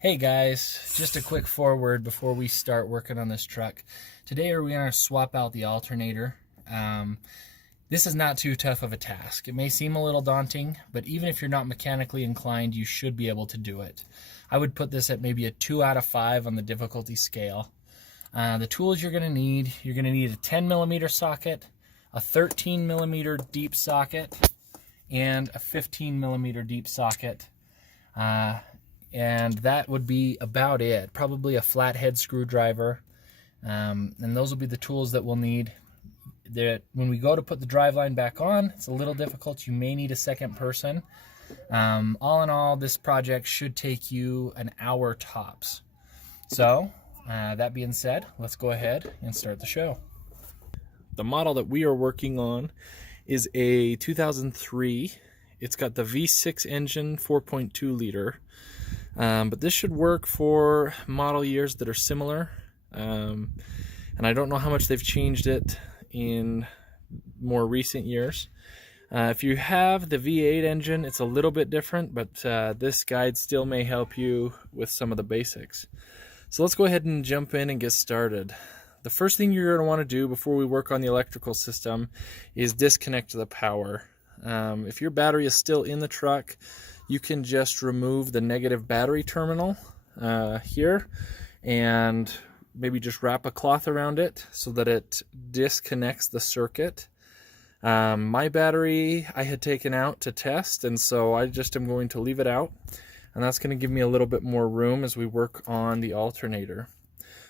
Hey guys, just a quick forward before we start working on this truck. Today we're going to swap out the alternator. This is not too tough of a task. It may seem a little daunting, but even if you're not mechanically inclined, you should be able to do it. I would put this at maybe a 2 out of 5 on the difficulty scale. The tools you're going to need a 10mm socket, a 13mm deep socket, and a 15mm deep socket. And that would be about it. Probably a flathead screwdriver. And those will be the tools that we'll need. When we go to put the driveline back on, it's a little difficult. You may need a second person. All in all, this project should take you an hour tops. So, that being said, let's go ahead and start the show. The model that we are working on is a 2003. It's got the V6 engine, 4.2 liter. But this should work for model years that are similar. And I don't know how much they've changed it in more recent years. If you have the V8 engine, it's a little bit different, but this guide still may help you with some of the basics. So let's go ahead and jump in and get started. The first thing you're going to want to do before we work on the electrical system is disconnect the power. If your battery is still in the truck, you can just remove the negative battery terminal here and maybe just wrap a cloth around it so that it disconnects the circuit. My battery I had taken out to test, and so I just am going to leave it out, and that's going to give me a little bit more room as we work on the alternator.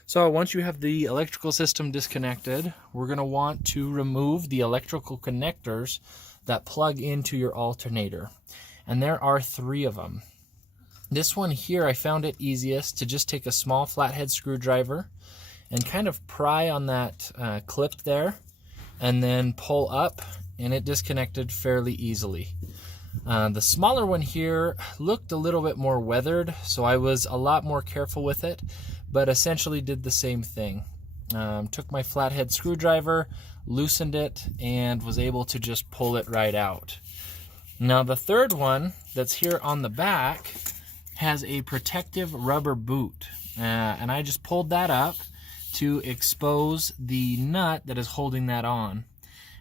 So once you have the electrical system disconnected, we're going to want to remove the electrical connectors that plug into your alternator. And there are 3 of them. This one here, I found it easiest to just take a small flathead screwdriver and kind of pry on that clip there and then pull up, and it disconnected fairly easily. The smaller one here looked a little bit more weathered, so I was a lot more careful with it, but essentially did the same thing. Took my flathead screwdriver, loosened it, and was able to just pull it right out. Now the third one that's here on the back has a protective rubber boot, and I just pulled that up to expose the nut that is holding that on.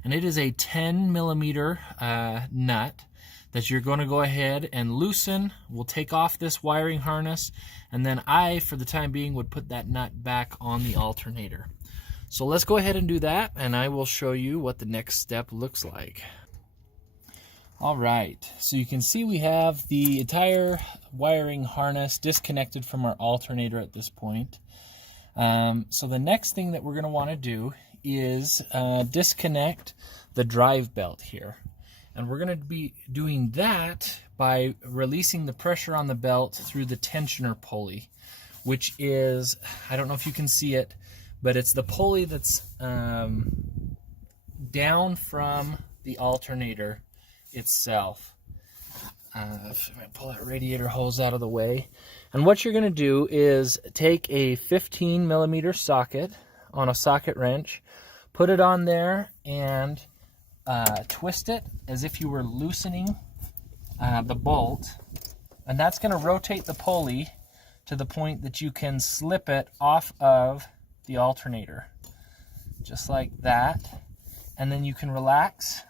And it is a 10mm nut that you're going to go ahead and loosen. We'll take off this wiring harness, and then I, for the time being, would put that nut back on the alternator. So let's go ahead and do that, and I will show you what the next step looks like. Alright, so you can see we have the entire wiring harness disconnected from our alternator at this point. So the next thing that we're going to want to do is disconnect the drive belt here. And we're going to be doing that by releasing the pressure on the belt through the tensioner pulley, which is, I don't know if you can see it, but it's the pulley that's down from the alternator itself. If I pull that radiator hose out of the way. And what you're going to do is take a 15mm socket on a socket wrench, put it on there, and twist it as if you were loosening the bolt. And that's going to rotate the pulley to the point that you can slip it off of the alternator. Just like that. And then you can relax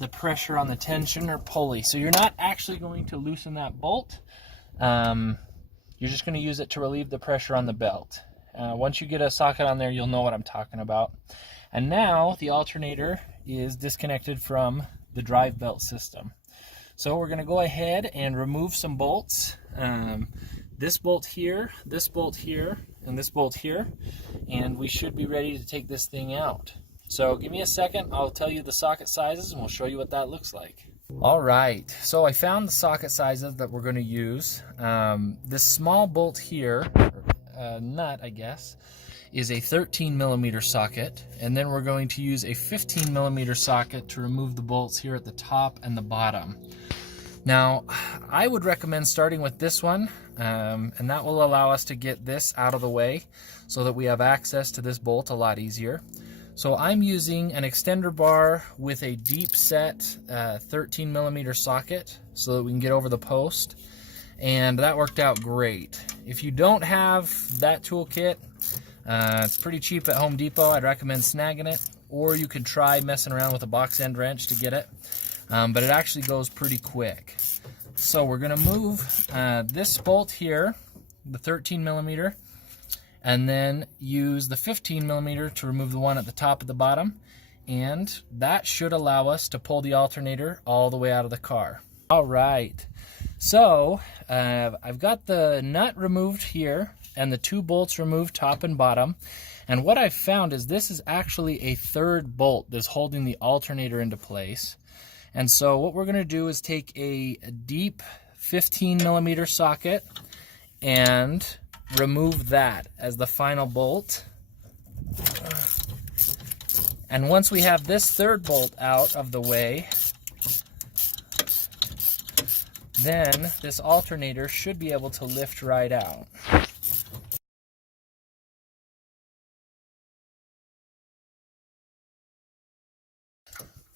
the pressure on the tensioner pulley. So you're not actually going to loosen that bolt. You're just going to use it to relieve the pressure on the belt. Once you get a socket on there, you'll know what I'm talking about. And now the alternator is disconnected from the drive belt system. So we're going to go ahead and remove some bolts. This bolt here, this bolt here, and this bolt here. And we should be ready to take this thing out. So give me a second, I'll tell you the socket sizes and we'll show you what that looks like. Alright, so I found the socket sizes that we're going to use. This small bolt here, nut I guess, is a 13mm socket, and then we're going to use a 15mm socket to remove the bolts here at the top and the bottom. Now, I would recommend starting with this one, and that will allow us to get this out of the way so that we have access to this bolt a lot easier. So I'm using an extender bar with a deep set 13mm socket so that we can get over the post. and that worked out great. If you don't have that toolkit, it's pretty cheap at Home Depot. I'd recommend snagging it, or you could try messing around with a box end wrench to get it, but it actually goes pretty quick. So we're going to move this bolt here, the 13 millimeter, and then use the 15 millimeter to remove the one at the top of the bottom, and that should allow us to pull the alternator all the way out of the car. All right, so I've got the nut removed here and the two bolts removed, top and bottom, and what I've found is this is actually a third bolt that's holding the alternator into place. And so what we're going to do is take a deep 15 millimeter socket and remove that as the final bolt. And once we have this third bolt out of the way, then this alternator should be able to lift right out.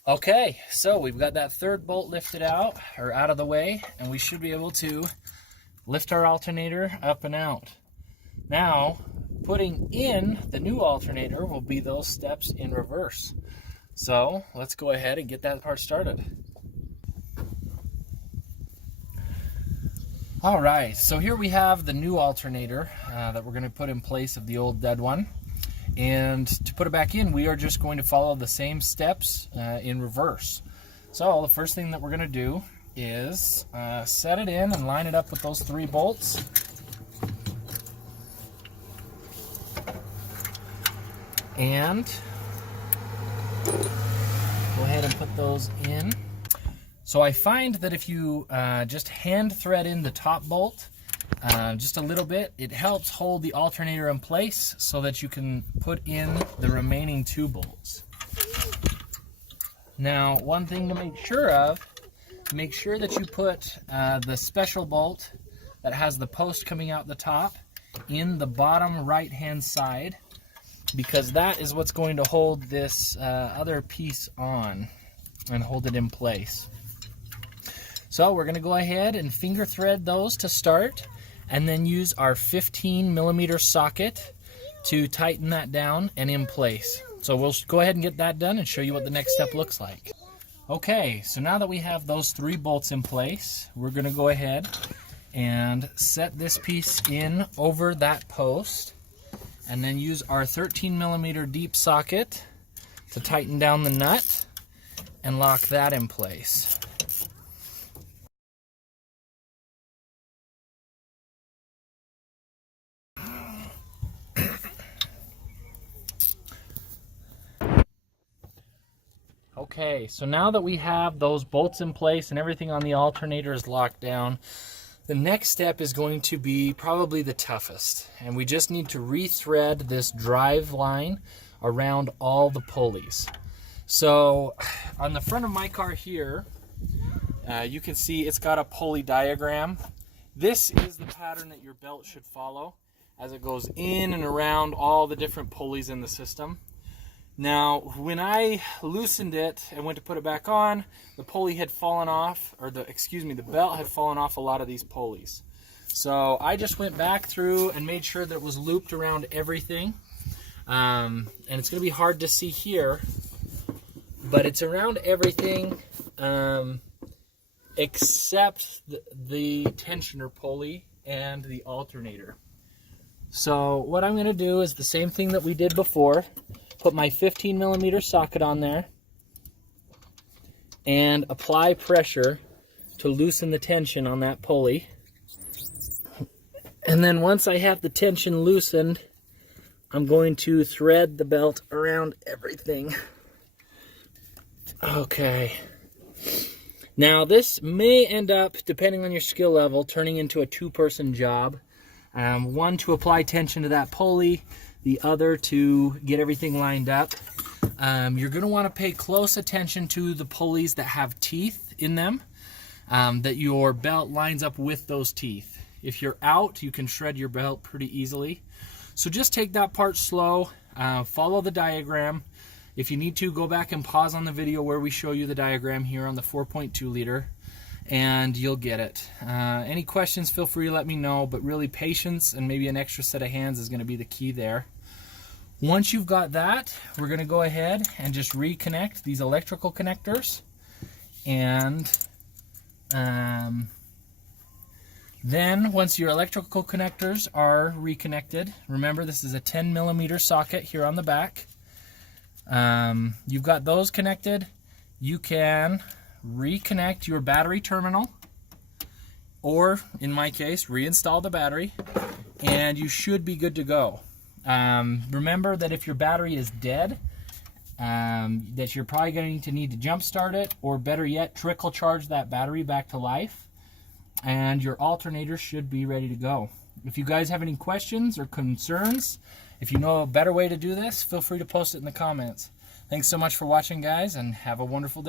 Okay, so we've got that third bolt lifted out, or out of the way, and we should be able to lift our alternator up and out. Now, putting in the new alternator will be those steps in reverse. So let's go ahead and get that part started. All right, so here we have the new alternator that we're going to put in place of the old dead one. And to put it back in, we are just going to follow the same steps in reverse. So the first thing that we're going to do is set it in and line it up with those three bolts. And go ahead and put those in. So I find that if you just hand thread in the top bolt, just a little bit, it helps hold the alternator in place so that you can put in the remaining two bolts. Now, one thing to make sure of, make sure that you put the special bolt that has the post coming out the top in the bottom right hand side, because that is what's going to hold this other piece on and hold it in place. So we're going to go ahead and finger thread those to start, and then use our 15 millimeter socket to tighten that down and in place. So we'll go ahead and get that done and show you what the next step looks like. Okay, so now that we have those three bolts in place, we're going to go ahead and set this piece in over that post, and then use our 13 millimeter deep socket to tighten down the nut and lock that in place. Okay, so now that we have those bolts in place and everything on the alternator is locked down, the next step is going to be probably the toughest. And we just need to rethread this drive line around all the pulleys. So on the front of my car here, you can see it's got a pulley diagram. This is the pattern that your belt should follow as it goes in and around all the different pulleys in the system. Now, when I loosened it and went to put it back on, the pulley had fallen off, or the belt had fallen off a lot of these pulleys. So I just went back through and made sure that it was looped around everything. And it's going to be hard to see here, but it's around everything except the tensioner pulley and the alternator. So what I'm going to do is the same thing that we did before. Put my 15 millimeter socket on there and apply pressure to loosen the tension on that pulley. And then once I have the tension loosened, I'm going to thread the belt around everything. Okay. Now this may end up, depending on your skill level, turning into a two-person job. One to apply tension to that pulley, the other to get everything lined up. You're going to want to pay close attention to the pulleys that have teeth in them, that your belt lines up with those teeth. If you're out, you can shred your belt pretty easily. So just take that part slow, follow the diagram. If you need to, go back and pause on the video where we show you the diagram here on the 4.2 liter. and you'll get it. Any questions, feel free to let me know, but really patience and maybe an extra set of hands is going to be the key there. Once you've got that, we're going to go ahead and just reconnect these electrical connectors, and then once your electrical connectors are reconnected, remember this is a 10mm socket here on the back. You've got those connected. You can reconnect your battery terminal, or in my case, reinstall the battery, and you should be good to go. Remember that if your battery is dead, that you're probably going to need to jump start it, or better yet, trickle charge that battery back to life, and your alternator should be ready to go. If you guys have any questions or concerns, if you know a better way to do this, feel free to post it in the comments. Thanks so much for watching, guys, and have a wonderful day.